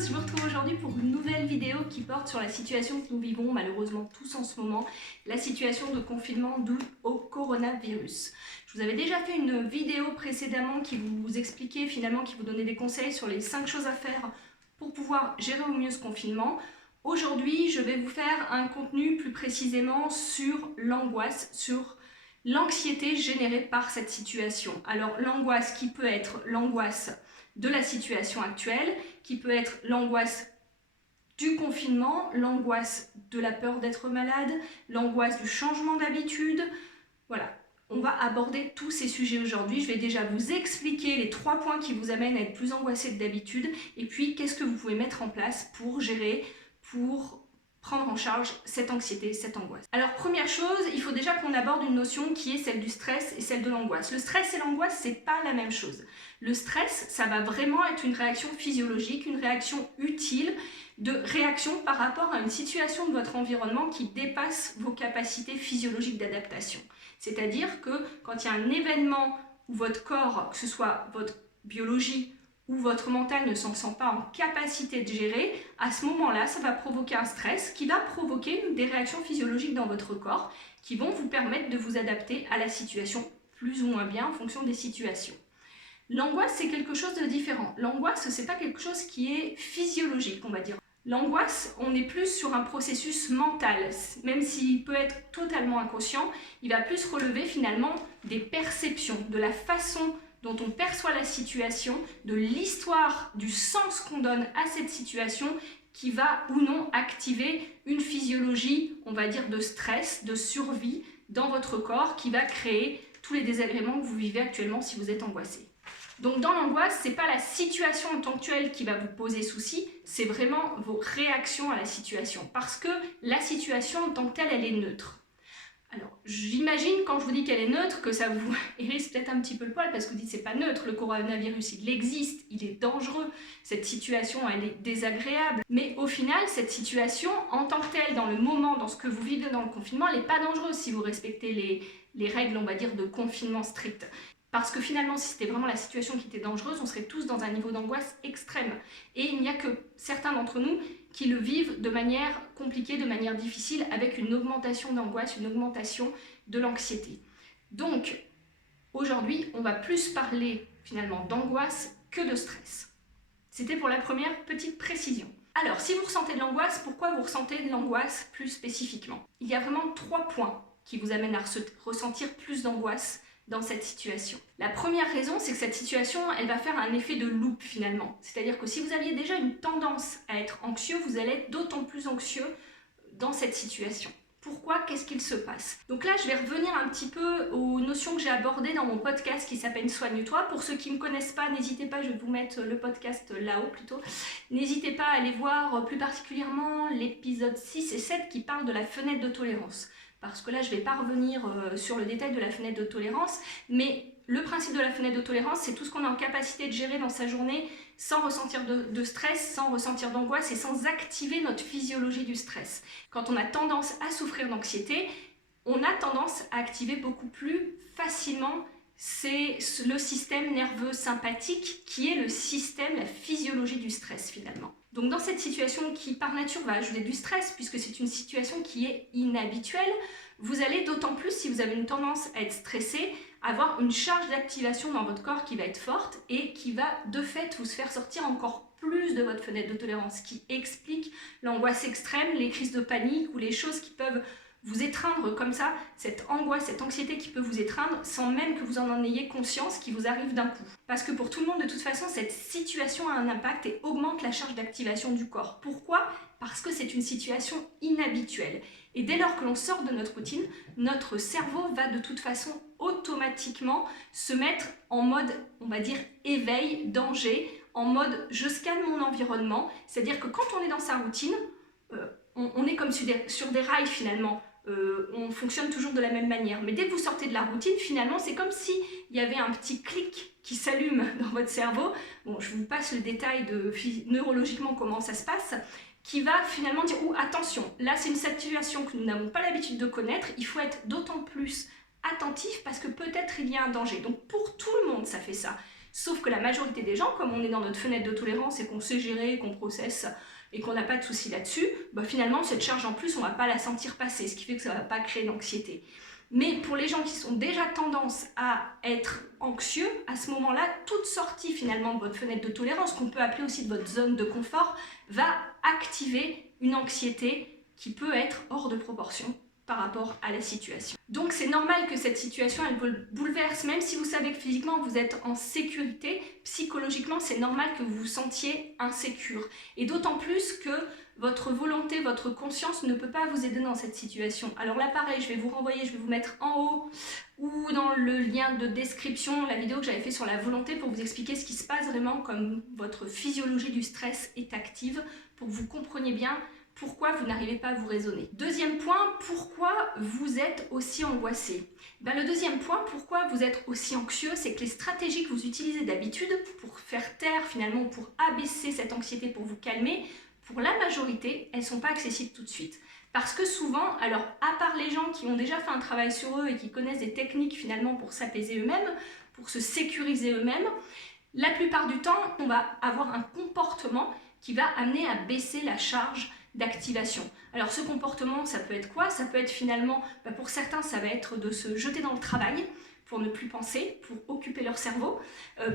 tous, je vous retrouve aujourd'hui pour une nouvelle vidéo qui porte sur la situation que nous vivons malheureusement tous en ce moment, la situation de confinement due au coronavirus. Je vous avais déjà fait une vidéo précédemment qui vous expliquait finalement, qui vous donnait des conseils sur les 5 choses à faire pour pouvoir gérer au mieux ce confinement. Aujourd'hui, je vais vous faire un contenu plus précisément sur l'angoisse, sur l'anxiété générée par cette situation. Alors l'angoisse qui peut être l'angoisse de la situation actuelle, qui peut être l'angoisse du confinement, l'angoisse de la peur d'être malade, l'angoisse du changement d'habitude. Voilà, on va aborder tous ces sujets aujourd'hui. Je vais déjà vous expliquer les 3 points qui vous amènent à être plus angoissé que d'habitude et puis qu'est-ce que vous pouvez mettre en place pour gérer, pour prendre en charge cette anxiété, cette angoisse. Alors première chose, il faut déjà qu'on aborde une notion qui est celle du stress et celle de l'angoisse. Le stress et l'angoisse, c'est pas la même chose. Le stress, ça va vraiment être une réaction physiologique, une réaction utile, de réaction par rapport à une situation de votre environnement qui dépasse vos capacités physiologiques d'adaptation. C'est-à-dire que quand il y a un événement où votre corps, que ce soit votre biologie où votre mental ne s'en sent pas en capacité de gérer, à ce moment-là, ça va provoquer un stress qui va provoquer des réactions physiologiques dans votre corps qui vont vous permettre de vous adapter à la situation plus ou moins bien en fonction des situations. L'angoisse, c'est quelque chose de différent. L'angoisse, c'est pas quelque chose qui est physiologique, on va dire. L'angoisse, on est plus sur un processus mental, même s'il peut être totalement inconscient, il va plus relever finalement des perceptions, de la façon dont on perçoit la situation, de l'histoire, du sens qu'on donne à cette situation qui va ou non activer une physiologie, on va dire, de stress, de survie dans votre corps qui va créer tous les désagréments que vous vivez actuellement si vous êtes angoissé. Donc dans l'angoisse, ce n'est pas la situation en tant que telle qui va vous poser souci, c'est vraiment vos réactions à la situation. Parce que la situation en tant que telle, elle est neutre. Alors, j'imagine quand je vous dis qu'elle est neutre que ça vous hérisse peut-être un petit peu le poil parce que vous dites c'est pas neutre, le coronavirus il existe, il est dangereux, cette situation elle est désagréable. Mais au final, cette situation en tant que telle, dans le moment, dans ce que vous vivez dans le confinement, elle n'est pas dangereuse si vous respectez les règles, on va dire, de confinement strict. Parce que finalement, si c'était vraiment la situation qui était dangereuse, on serait tous dans un niveau d'angoisse extrême. Et il n'y a que certains d'entre nous qui le vivent de manière compliquée, de manière difficile, avec une augmentation d'angoisse, une augmentation de l'anxiété. Donc, aujourd'hui, on va plus parler finalement d'angoisse que de stress. C'était pour la première petite précision. Alors, si vous ressentez de l'angoisse, pourquoi vous ressentez de l'angoisse plus spécifiquement? Il y a vraiment 3 points qui vous amènent à ressentir plus d'angoisse dans cette situation. La première raison, c'est que cette situation, elle va faire un effet de loupe finalement. C'est-à-dire que si vous aviez déjà une tendance à être anxieux, vous allez être d'autant plus anxieux dans cette situation. Pourquoi? Qu'est-ce qu'il se passe? Donc là, je vais revenir un petit peu aux notions que j'ai abordées dans mon podcast qui s'appelle Soigne-toi. Pour ceux qui ne me connaissent pas, n'hésitez pas, je vais vous mettre le podcast là-haut plutôt. N'hésitez pas à aller voir plus particulièrement l'épisode 6 et 7 qui parle de la fenêtre de tolérance. Parce que là, je ne vais pas revenir sur le détail de la fenêtre de tolérance, mais le principe de la fenêtre de tolérance, c'est tout ce qu'on est en capacité de gérer dans sa journée sans ressentir de stress, sans ressentir d'angoisse et sans activer notre physiologie du stress. Quand on a tendance à souffrir d'anxiété, on a tendance à activer beaucoup plus facilement le système nerveux sympathique qui est le système, la physiologie du stress finalement. Donc dans cette situation qui par nature va ajouter du stress puisque c'est une situation qui est inhabituelle, vous allez d'autant plus si vous avez une tendance à être stressé, avoir une charge d'activation dans votre corps qui va être forte et qui va de fait vous faire sortir encore plus de votre fenêtre de tolérance, qui explique l'angoisse extrême, les crises de panique ou les choses qui peuvent vous étreindre comme ça, cette angoisse, cette anxiété qui peut vous étreindre sans même que vous en ayez conscience qui vous arrive d'un coup. Parce que pour tout le monde, de toute façon, cette situation a un impact et augmente la charge d'activation du corps. Pourquoi? Parce que c'est une situation inhabituelle. Et dès lors que l'on sort de notre routine, notre cerveau va de toute façon automatiquement se mettre en mode, on va dire, éveil, danger, en mode je scanne mon environnement. C'est-à-dire que quand on est dans sa routine, on est comme sur des rails finalement. On fonctionne toujours de la même manière. Mais dès que vous sortez de la routine, finalement, c'est comme s'il y avait un petit clic qui s'allume dans votre cerveau. Bon, je vous passe le détail de neurologiquement comment ça se passe, qui va finalement dire « Oh, attention, là c'est une situation que nous n'avons pas l'habitude de connaître, il faut être d'autant plus attentif parce que peut-être il y a un danger. » Donc pour tout le monde, ça fait ça. Sauf que la majorité des gens, comme on est dans notre fenêtre de tolérance et qu'on sait gérer, qu'on processe et qu'on n'a pas de soucis là-dessus, bah finalement cette charge en plus on ne va pas la sentir passer, ce qui fait que ça ne va pas créer d'anxiété. Mais pour les gens qui sont déjà tendance à être anxieux, à ce moment-là, toute sortie finalement de votre fenêtre de tolérance, qu'on peut appeler aussi de votre zone de confort, va activer une anxiété qui peut être hors de proportion par rapport à la situation. Donc c'est normal que cette situation elle vous bouleverse, même si vous savez que physiquement vous êtes en sécurité, psychologiquement c'est normal que vous vous sentiez insécure. Et d'autant plus que votre volonté, votre conscience ne peut pas vous aider dans cette situation. Alors là pareil, je vais vous renvoyer, je vais vous mettre en haut ou dans le lien de description la vidéo que j'avais fait sur la volonté pour vous expliquer ce qui se passe vraiment, comme votre physiologie du stress est active, pour que vous compreniez bien pourquoi vous n'arrivez pas à vous raisonner. Deuxième point, pourquoi vous êtes aussi angoissé? Le deuxième point, pourquoi vous êtes aussi anxieux, c'est que les stratégies que vous utilisez d'habitude pour faire taire finalement, pour abaisser cette anxiété, pour vous calmer, pour la majorité, elles ne sont pas accessibles tout de suite. Parce que souvent, alors à part les gens qui ont déjà fait un travail sur eux et qui connaissent des techniques finalement pour s'apaiser eux-mêmes, pour se sécuriser eux-mêmes, la plupart du temps, on va avoir un comportement qui va amener à baisser la charge d'activation. Alors ce comportement, ça peut être quoi? Ça peut être finalement, pour certains, ça va être de se jeter dans le travail pour ne plus penser, pour occuper leur cerveau.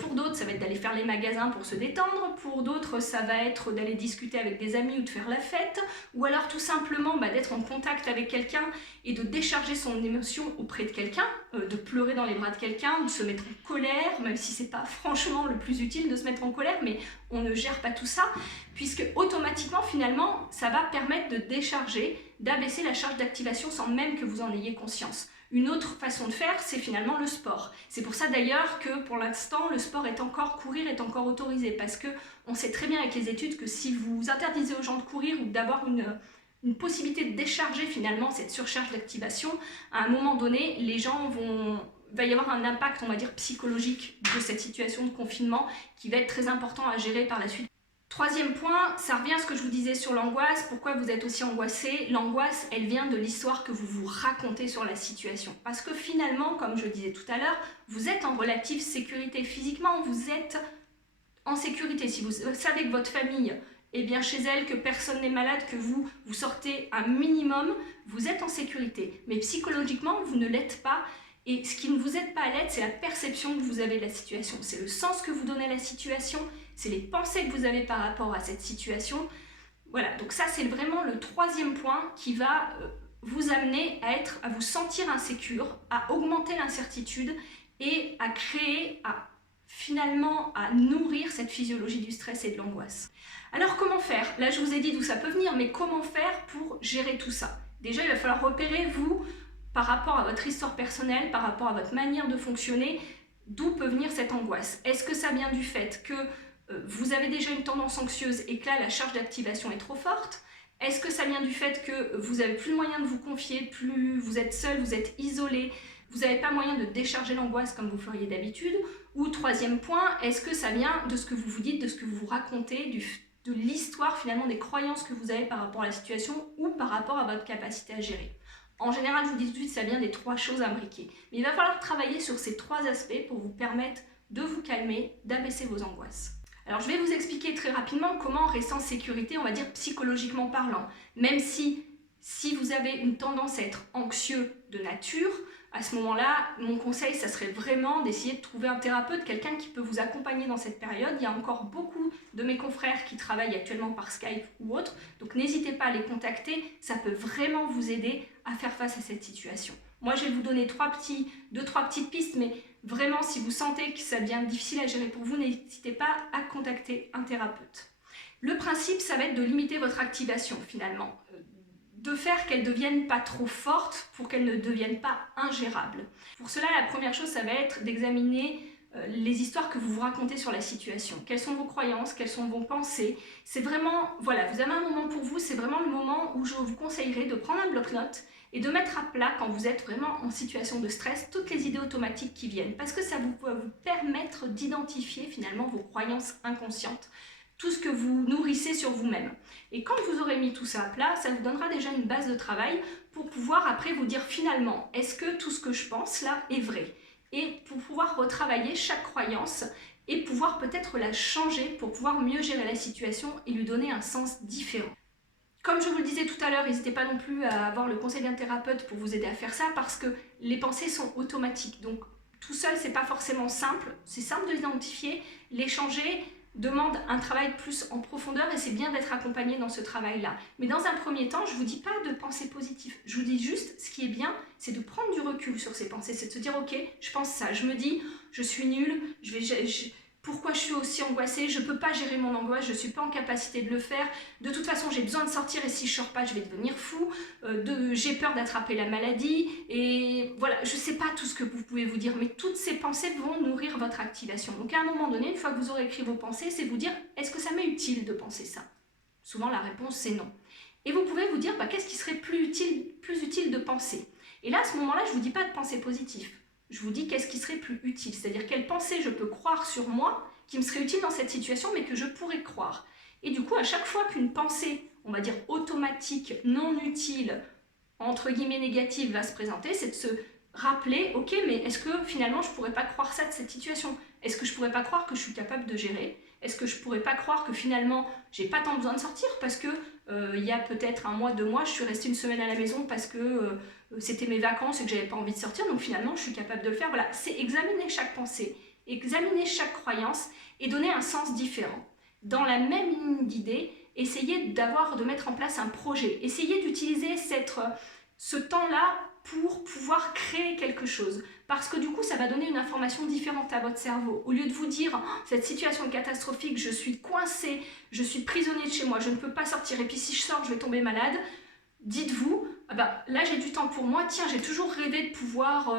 Pour d'autres, ça va être d'aller faire les magasins pour se détendre. Pour d'autres, ça va être d'aller discuter avec des amis ou de faire la fête. Ou alors tout simplement d'être en contact avec quelqu'un et de décharger son émotion auprès de quelqu'un, de pleurer dans les bras de quelqu'un, de se mettre en colère, même si c'est pas franchement le plus utile de se mettre en colère, mais on ne gère pas tout ça, puisque automatiquement, finalement, ça va permettre de décharger, d'abaisser la charge d'activation sans même que vous en ayez conscience. Une autre façon de faire, c'est finalement le sport. C'est pour ça d'ailleurs que pour l'instant, le sport courir est encore autorisé, parce qu'on sait très bien avec les études que si vous interdisez aux gens de courir ou d'avoir une possibilité de décharger finalement cette surcharge d'activation, à un moment donné, les gens va y avoir un impact, on va dire, psychologique de cette situation de confinement qui va être très important à gérer par la suite. Troisième point, ça revient à ce que je vous disais sur l'angoisse. Pourquoi vous êtes aussi angoissé? L'angoisse, elle vient de l'histoire que vous vous racontez sur la situation. Parce que finalement, comme je le disais tout à l'heure, vous êtes en relative sécurité. Physiquement, vous êtes en sécurité. Si vous savez que votre famille est bien chez elle, que personne n'est malade, que vous sortez un minimum, vous êtes en sécurité. Mais psychologiquement, vous ne l'êtes pas. Et ce qui ne vous aide pas à l'être, c'est la perception que vous avez de la situation. C'est le sens que vous donnez à la situation, c'est les pensées que vous avez par rapport à cette situation. Voilà, donc ça c'est vraiment le troisième point qui va vous amener à vous sentir insécure, à augmenter l'incertitude et à créer, finalement à nourrir cette physiologie du stress et de l'angoisse. Alors comment faire? Là je vous ai dit d'où ça peut venir, mais comment faire pour gérer tout ça? Déjà il va falloir repérer vous, par rapport à votre histoire personnelle, par rapport à votre manière de fonctionner, d'où peut venir cette angoisse. Est-ce que ça vient du fait que vous avez déjà une tendance anxieuse et que là la charge d'activation est trop forte? Est-ce que ça vient du fait que vous n'avez plus le moyen de vous confier, plus vous êtes seul, vous êtes isolé, vous n'avez pas moyen de décharger l'angoisse comme vous feriez d'habitude? Ou troisième point, est-ce que ça vient de ce que vous vous dites, de ce que vous vous racontez, de l'histoire finalement des croyances que vous avez par rapport à la situation ou par rapport à votre capacité à gérer? En général, je vous dis tout de suite, ça vient des trois choses imbriquées. Mais il va falloir travailler sur ces trois aspects pour vous permettre de vous calmer, d'abaisser vos angoisses. Alors, je vais vous expliquer très rapidement comment rester en sécurité, on va dire psychologiquement parlant. Même si vous avez une tendance à être anxieux de nature, à ce moment-là, mon conseil, ça serait vraiment d'essayer de trouver un thérapeute, quelqu'un qui peut vous accompagner dans cette période. Il y a encore beaucoup de mes confrères qui travaillent actuellement par Skype ou autre, donc n'hésitez pas à les contacter, ça peut vraiment vous aider à faire face à cette situation. Moi, je vais vous donner deux, trois petites pistes, mais vraiment, si vous sentez que ça devient difficile à gérer pour vous, n'hésitez pas à contacter un thérapeute. Le principe, ça va être de limiter votre activation finalement, de faire qu'elle ne devienne pas trop forte pour qu'elle ne devienne pas ingérable. Pour cela, la première chose, ça va être d'examiner les histoires que vous vous racontez sur la situation. Quelles sont vos croyances, quelles sont vos pensées? C'est vraiment, voilà, vous avez un moment pour vous, c'est vraiment le moment où je vous conseillerais de prendre un bloc-notes et de mettre à plat, quand vous êtes vraiment en situation de stress, toutes les idées automatiques qui viennent. Parce que ça va vous permettre d'identifier finalement vos croyances inconscientes, tout ce que vous nourrissez sur vous-même. Et quand vous aurez mis tout ça à plat, ça vous donnera déjà une base de travail pour pouvoir après vous dire finalement, est-ce que tout ce que je pense là est vrai? Et pour pouvoir retravailler chaque croyance et pouvoir peut-être la changer pour pouvoir mieux gérer la situation et lui donner un sens différent. Comme je vous le disais tout à l'heure, n'hésitez pas non plus à avoir le conseil d'un thérapeute pour vous aider à faire ça parce que les pensées sont automatiques. Donc tout seul, c'est pas forcément simple. C'est simple de l'identifier, les changer demande un travail plus en profondeur et c'est bien d'être accompagné dans ce travail-là. Mais dans un premier temps, je ne vous dis pas de penser positif. Je vous dis juste, ce qui est bien, c'est de prendre du recul sur ces pensées. C'est de se dire, ok, je pense ça. Je me dis, je suis nulle, pourquoi je suis aussi angoissée, je ne peux pas gérer mon angoisse, je ne suis pas en capacité de le faire, de toute façon j'ai besoin de sortir et si je ne sors pas je vais devenir fou, j'ai peur d'attraper la maladie, et voilà, je ne sais pas tout ce que vous pouvez vous dire, mais toutes ces pensées vont nourrir votre activation. Donc à un moment donné, une fois que vous aurez écrit vos pensées, c'est vous dire, est-ce que ça m'est utile de penser ça? Souvent la réponse c'est non. Et vous pouvez vous dire, qu'est-ce qui serait plus utile de penser? Et là à ce moment-là, je ne vous dis pas de penser positif. Je vous dis qu'est-ce qui serait plus utile, c'est-à-dire quelle pensée je peux croire sur moi qui me serait utile dans cette situation mais que je pourrais croire. Et du coup, à chaque fois qu'une pensée, on va dire automatique, non utile, entre guillemets négative va se présenter, c'est de se rappeler, ok, mais est-ce que finalement je pourrais pas croire ça de cette situation? Est-ce que je pourrais pas croire que je suis capable de gérer? Est-ce que je pourrais pas croire que finalement j'ai pas tant besoin de sortir parce que il y a peut-être 1 mois, 2 mois, je suis restée une semaine à la maison parce que c'était mes vacances et que j'avais pas envie de sortir, donc finalement je suis capable de le faire. Voilà, c'est examiner chaque pensée, examiner chaque croyance et donner un sens différent. Dans la même ligne d'idée, essayez de mettre en place un projet, essayez d'utiliser ce temps-là pour pouvoir créer quelque chose. Parce que du coup, ça va donner une information différente à votre cerveau. Au lieu de vous dire, cette situation est catastrophique, je suis coincée, je suis prisonnier de chez moi, je ne peux pas sortir, et puis si je sors, je vais tomber malade, dites-vous, là j'ai du temps pour moi, tiens, j'ai toujours rêvé de pouvoir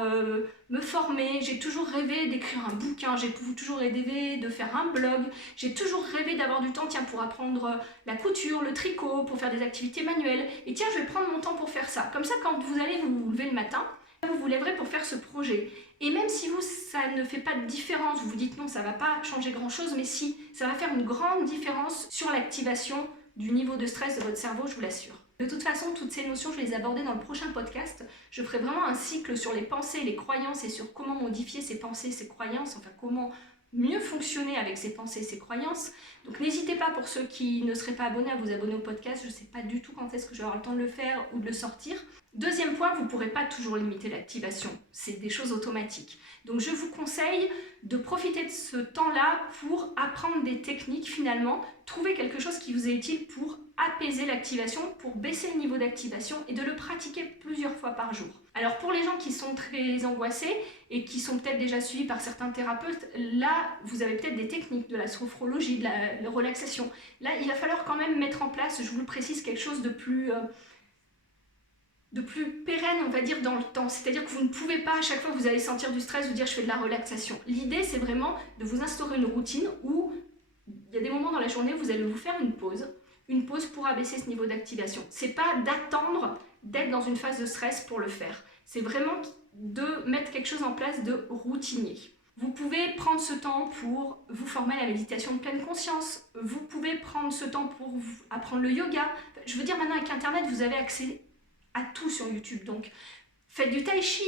me former, j'ai toujours rêvé d'écrire un bouquin, j'ai toujours rêvé de faire un blog, j'ai toujours rêvé d'avoir du temps, tiens, pour apprendre la couture, le tricot, pour faire des activités manuelles, et tiens, je vais prendre mon temps pour faire ça. Comme ça, quand vous allez vous lever le matin, vous vous lèverez pour faire ce projet. Et même si ça ne fait pas de différence, vous vous dites non, ça ne va pas changer grand-chose, mais si, ça va faire une grande différence sur l'activation du niveau de stress de votre cerveau, je vous l'assure. De toute façon, toutes ces notions, je vais les aborder dans le prochain podcast. Je ferai vraiment un cycle sur les pensées, les croyances et sur comment modifier ces pensées, ces croyances, enfin comment mieux fonctionner avec ces pensées, ces croyances. Donc n'hésitez pas, pour ceux qui ne seraient pas abonnés, à vous abonner au podcast. Je ne sais pas du tout quand est-ce que j'aurai le temps de le faire ou de le sortir. Deuxième point, vous ne pourrez pas toujours limiter l'activation. C'est des choses automatiques. Donc je vous conseille de profiter de ce temps-là pour apprendre des techniques finalement, trouver quelque chose qui vous est utile pour apaiser l'activation, pour baisser le niveau d'activation et de le pratiquer plusieurs fois par jour. Alors pour les gens qui sont très angoissés et qui sont peut-être déjà suivis par certains thérapeutes, là vous avez peut-être des techniques de la sophrologie, de la relaxation. Là il va falloir quand même mettre en place, je vous le précise, quelque chose de plus pérenne, on va dire, dans le temps. C'est-à-dire que vous ne pouvez pas, à chaque fois que vous allez sentir du stress, vous dire je fais de la relaxation. L'idée, c'est vraiment de vous instaurer une routine où il y a des moments dans la journée où vous allez vous faire une pause pour abaisser ce niveau d'activation. C'est pas d'attendre d'être dans une phase de stress pour le faire. C'est vraiment de mettre quelque chose en place de routinier. Vous pouvez prendre ce temps pour vous former à la méditation de pleine conscience. Vous pouvez prendre ce temps pour apprendre le yoga. Je veux dire, maintenant avec Internet, vous avez accès à tout sur YouTube. Donc, faites du tai chi,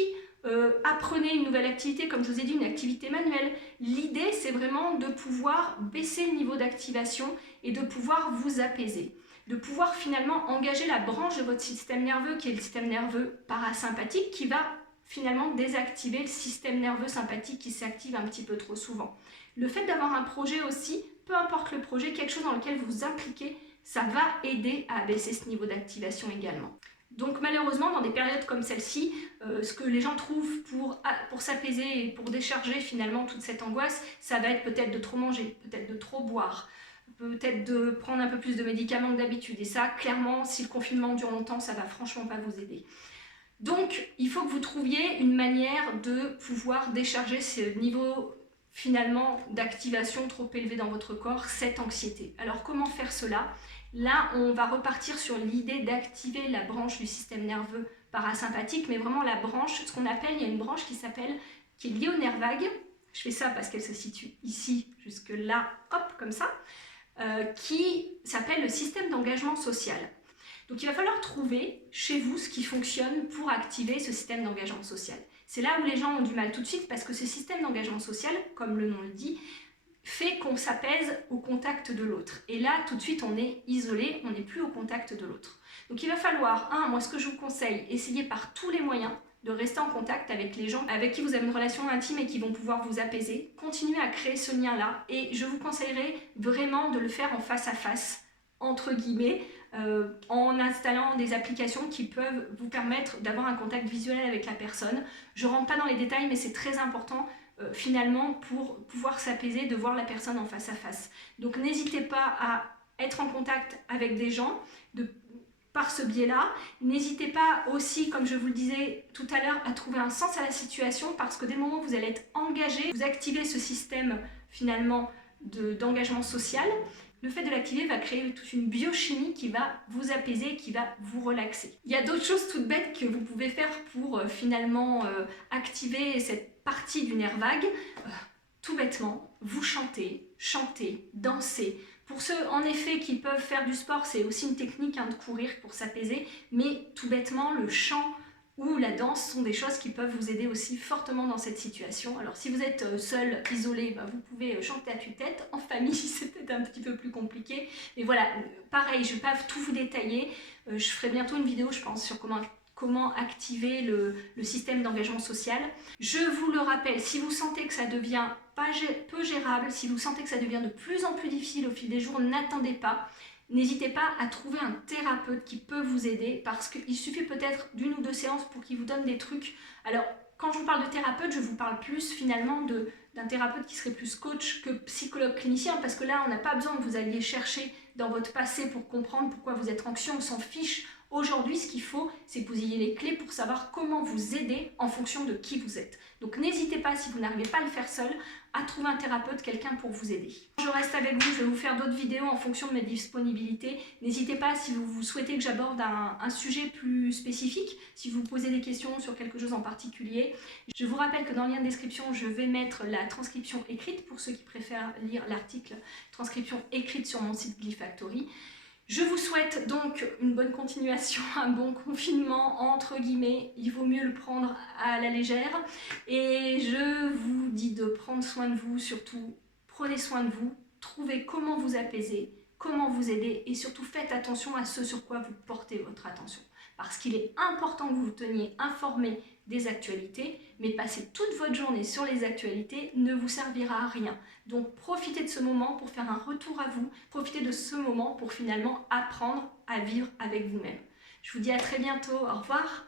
apprenez une nouvelle activité, comme je vous ai dit, une activité manuelle. L'idée, c'est vraiment de pouvoir baisser le niveau d'activation et de pouvoir vous apaiser. De pouvoir finalement engager la branche de votre système nerveux, qui est le système nerveux parasympathique, qui va finalement désactiver le système nerveux sympathique qui s'active un petit peu trop souvent. Le fait d'avoir un projet aussi, peu importe le projet, quelque chose dans lequel vous vous impliquez, ça va aider à abaisser ce niveau d'activation également. Donc malheureusement, dans des périodes comme celle-ci, ce que les gens trouvent pour s'apaiser et pour décharger finalement toute cette angoisse, ça va être peut-être de trop manger, peut-être de trop boire, peut-être de prendre un peu plus de médicaments que d'habitude. Et ça, clairement, si le confinement dure longtemps, ça va franchement pas vous aider. Donc, il faut que vous trouviez une manière de pouvoir décharger ce niveau finalement d'activation trop élevé dans votre corps, cette anxiété. Alors comment faire cela ? Là, on va repartir sur l'idée d'activer la branche du système nerveux parasympathique, mais vraiment la branche, ce qu'on appelle, il y a une branche qui est liée au nerf vague. Je fais ça parce qu'elle se situe ici, jusque là, hop, comme ça, qui s'appelle le système d'engagement social. Donc il va falloir trouver chez vous ce qui fonctionne pour activer ce système d'engagement social. C'est là où les gens ont du mal tout de suite parce que ce système d'engagement social, comme le nom le dit, fait qu'on s'apaise au contact de l'autre. Et là, tout de suite, on est isolé, on n'est plus au contact de l'autre. Donc il va falloir, moi ce que je vous conseille, essayez par tous les moyens de rester en contact avec les gens avec qui vous avez une relation intime et qui vont pouvoir vous apaiser. Continuez à créer ce lien-là et je vous conseillerais vraiment de le faire en face à face, entre guillemets, en installant des applications qui peuvent vous permettre d'avoir un contact visuel avec la personne. Je ne rentre pas dans les détails, mais c'est très important finalement pour pouvoir s'apaiser, de voir la personne en face à face. Donc n'hésitez pas à être en contact avec des gens, par ce biais-là. N'hésitez pas aussi, comme je vous le disais tout à l'heure, à trouver un sens à la situation parce que dès le moment où vous allez être engagé, vous activez ce système finalement d'engagement social. Le fait de l'activer va créer toute une biochimie qui va vous apaiser, qui va vous relaxer. Il y a d'autres choses toutes bêtes que vous pouvez faire pour finalement activer cette partie du nerf vague. Tout bêtement, vous chantez, dansez. Pour ceux en effet qui peuvent faire du sport, c'est aussi une technique de courir pour s'apaiser, mais tout bêtement, le chant ou la danse sont des choses qui peuvent vous aider aussi fortement dans cette situation. Alors si vous êtes seul, isolé, vous pouvez chanter à tue-tête. En famille, c'est peut-être un petit peu plus compliqué. Mais voilà, pareil, je ne vais pas tout vous détailler. Je ferai bientôt une vidéo, je pense, sur comment activer le système d'engagement social. Je vous le rappelle, si vous sentez que ça devient peu gérable, si vous sentez que ça devient de plus en plus difficile au fil des jours, n'attendez pas. N'hésitez pas à trouver un thérapeute qui peut vous aider parce qu'il suffit peut-être d'une ou deux séances pour qu'il vous donne des trucs. Alors, quand je vous parle de thérapeute, je vous parle plus finalement d'un thérapeute qui serait plus coach que psychologue clinicien parce que là, on n'a pas besoin que vous alliez chercher dans votre passé pour comprendre pourquoi vous êtes anxieux, on s'en fiche. Aujourd'hui, ce qu'il faut, c'est que vous ayez les clés pour savoir comment vous aider en fonction de qui vous êtes. Donc n'hésitez pas, si vous n'arrivez pas à le faire seul, à trouver un thérapeute, quelqu'un pour vous aider. Je reste avec vous, je vais vous faire d'autres vidéos en fonction de mes disponibilités. N'hésitez pas, si vous souhaitez que j'aborde un sujet plus spécifique, si vous posez des questions sur quelque chose en particulier. Je vous rappelle que dans le lien de description, je vais mettre la transcription écrite pour ceux qui préfèrent lire l'article transcription écrite sur mon site Glyfactory. Je vous souhaite donc une bonne continuation, un bon confinement, entre guillemets, il vaut mieux le prendre à la légère. Et je vous dis de prendre soin de vous, surtout prenez soin de vous, trouvez comment vous apaiser, comment vous aider et surtout faites attention à ce sur quoi vous portez votre attention. Parce qu'il est important que vous vous teniez informé des actualités, mais passer toute votre journée sur les actualités ne vous servira à rien. Donc profitez de ce moment pour faire un retour à vous, profitez de ce moment pour finalement apprendre à vivre avec vous-même. Je vous dis à très bientôt, au revoir.